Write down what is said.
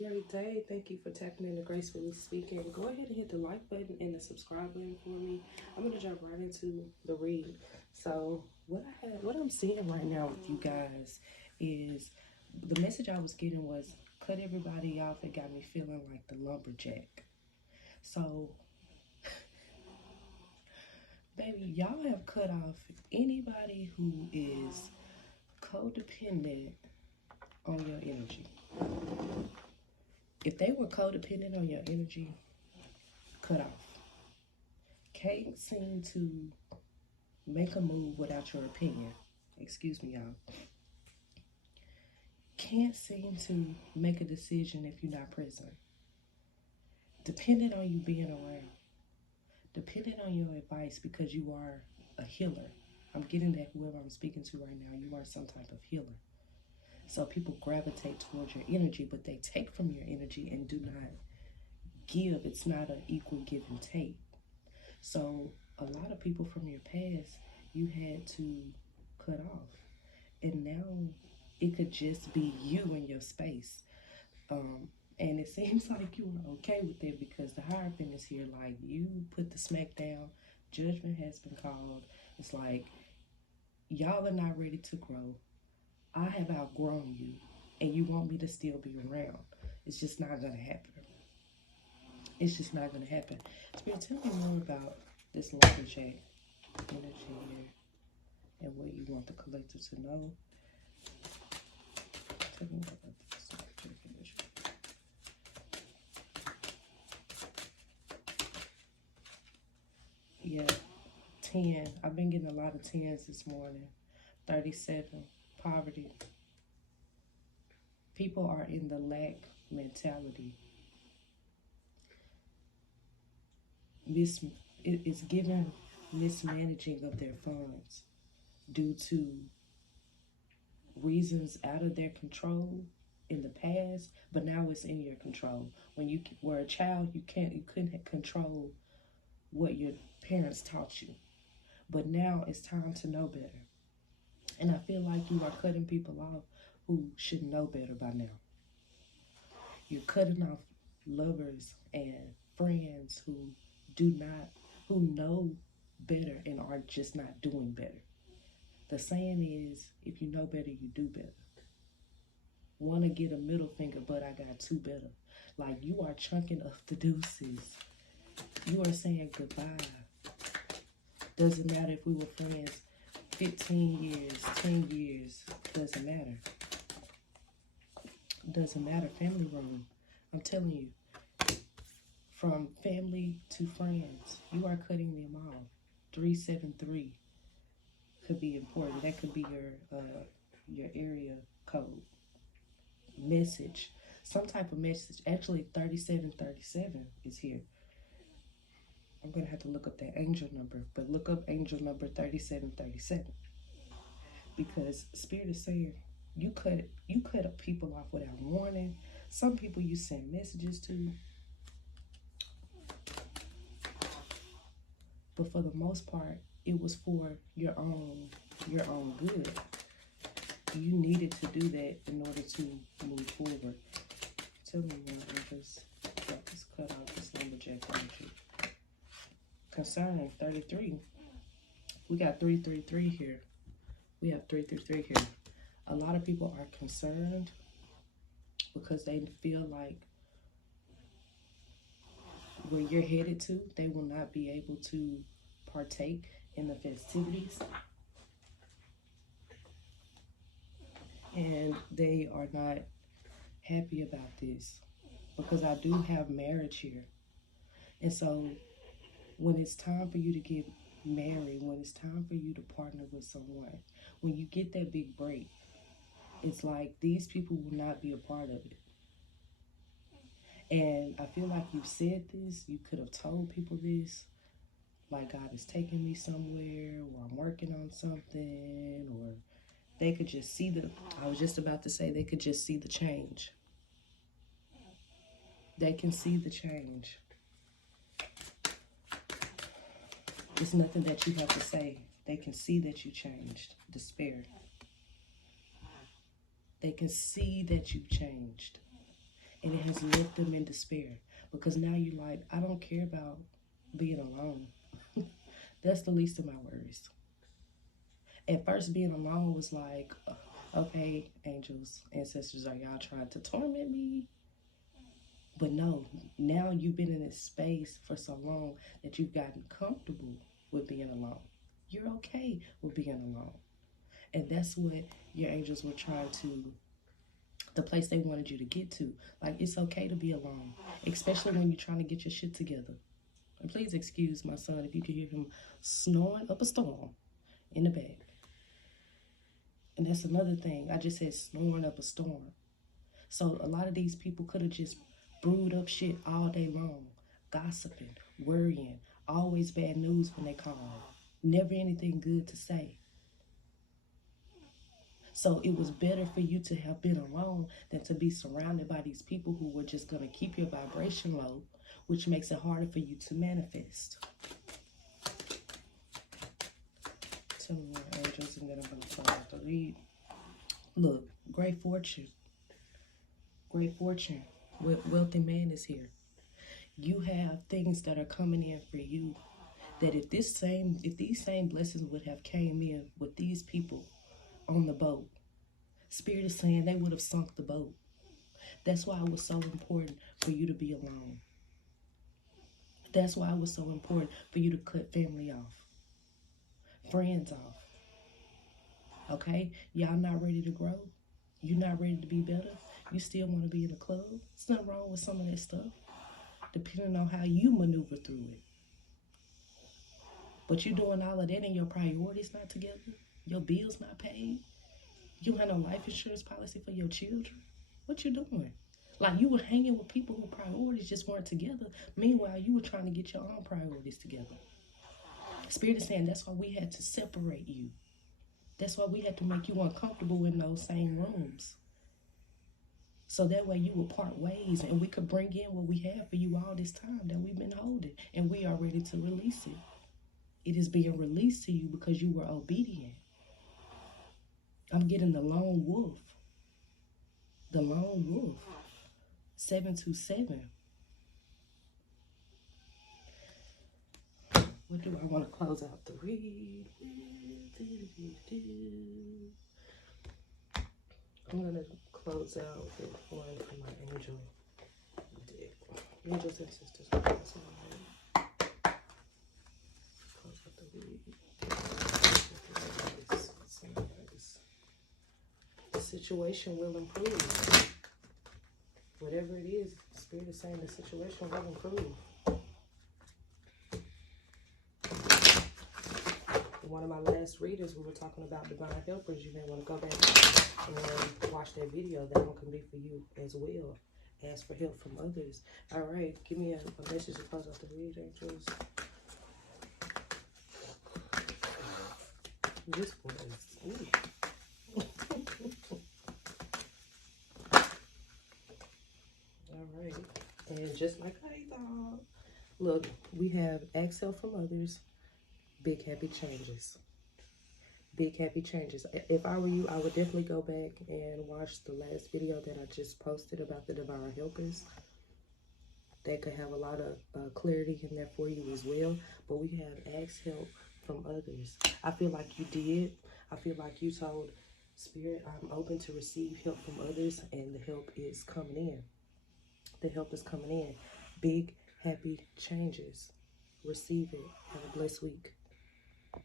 Great day. Thank you for tapping into Gracefully Speaking. Go ahead and hit the like button and the subscribe button for me. I'm gonna jump right into the read. So what I'm seeing right now with you guys is the message I was getting was cut everybody off. It got me feeling like the lumberjack. So baby, y'all have cut off anybody who is codependent on your energy. If they were codependent on your energy, cut off. Can't seem to make a move without your opinion. Excuse me, y'all. Can't seem to make a decision if you're not present. Dependent on you being around. Dependent on your advice because you are a healer. I'm getting that whoever I'm speaking to right now, you are some type of healer. So people gravitate towards your energy, but they take from your energy and do not give. It's not an equal give and take. So a lot of people from your past, you had to cut off. And now it could just be you in your space. And it seems like you are okay with it because the Hierophant is here. Like, you put the smack down, judgment has been called. It's like, y'all are not ready to grow. I have outgrown you, and you want me to still be around. It's just not going to happen. It's just not going to happen. Spirit, tell me more about this lumberjack energy here and what you want the collective to know. Tell me more about this lumberjack energy. Yeah, 10. I've been getting a lot of 10s this morning. 37. Poverty. People are in the lack mentality. It's given mismanaging of their funds due to reasons out of their control in the past, but now it's in your control. When you were a child, you couldn't control what your parents taught you, but now it's time to know better. And I feel like you are cutting people off who should know better by now. You're cutting off lovers and friends who know better and are just not doing better. The saying is, if you know better, you do better. Want to get a middle finger, but I got two better. Like, you are chunking up the deuces. You are saying goodbye. Doesn't matter if we were friends 15 years, 10 years. Doesn't matter. Doesn't matter. Family room. I'm telling you. From family to friends, you are cutting them off. 373 could be important. That could be your area code. Message. Some type of message. Actually, 3737 is here. I'm going to have to look up that angel number, but look up angel number 3737. Because Spirit is saying you cut up people off without warning. Some people you send messages to, but for the most part, it was for your own good. You needed to do that in order to move forward. Tell me when I just got this cut off this lumberjack energy. Concerning 33, we got 333 here. We have 333 here. A lot of people are concerned because they feel like where you're headed to, they will not be able to partake in the festivities. And they are not happy about this because I do have marriage here. And so when it's time for you to get married, when it's time for you to partner with someone, when you get that big break, it's like these people will not be a part of it. And I feel like you've said this, you could have told people this, like God is taking me somewhere, or I'm working on something, or they could just see I was just about to say, they could just see the change. They can see the change. It's nothing that you have to say. They can see that you changed. Despair. They can see that you've changed. And it has left them in despair. Because now you're like, I don't care about being alone. That's the least of my worries. At first, being alone was like, okay, angels, ancestors, are y'all trying to torment me? But no, now you've been in this space for so long that you've gotten comfortable with being alone. You're okay with being alone. And that's what your angels were trying to, the place they wanted you to get to. Like, it's okay to be alone, especially when you're trying to get your shit together. And please excuse my son if you can hear him snoring up a storm in the back. And that's another thing. I just said snoring up a storm. So a lot of these people could have just brewed up shit all day long, gossiping, worrying, always bad news when they call, never anything good to say. So it was better for you to have been alone than to be surrounded by these people who were just going to keep your vibration low, which makes it harder for you to manifest. Tell me more angels, and then I'm going to try to read. Look, great fortune. Great fortune. Wealthy man is here. You have things that are coming in for you that if these same blessings would have came in with these people on the boat, Spirit is saying they would have sunk the boat. That's why it was so important for you to be alone. That's why it was so important for you to cut family off, friends off. Okay? Y'all not ready to grow? You not ready to be better? You still want to be in a club? There's nothing wrong with some of that stuff, depending on how you maneuver through it. But you doing all of that and your priorities not together? Your bills not paid? You don't have no life insurance policy for your children? What you doing? Like, you were hanging with people whose priorities just weren't together. Meanwhile, you were trying to get your own priorities together. Spirit is saying that's why we had to separate you. That's why we had to make you uncomfortable in those same rooms. So that way you will part ways and we could bring in what we have for you all this time that we've been holding. And we are ready to release it. It is being released to you because you were obedient. I'm getting the lone wolf. The lone wolf. 727. What do I want to close out the read? I'm going to close out with one for my angel deck. Angels and sisters. Close out the read. The situation will improve. Whatever it is, Spirit is saying the situation will improve. One of my last readers, we were talking about divine helpers. You may want to go back and watch that video. That one can be for you as well. Ask for help from others. All right, give me a message to close out the read, angels. This one is... All right, and just like I thought, look, we have ask help from others. Big happy changes. Big happy changes. If I were you, I would definitely go back and watch the last video that I just posted about the divine helpers. That could have a lot of clarity in there for you as well. But we have asked help from others. I feel like you did. I feel like you told Spirit, I'm open to receive help from others, and the help is coming in. The help is coming in. Big happy changes. Receive it. Have a blessed week.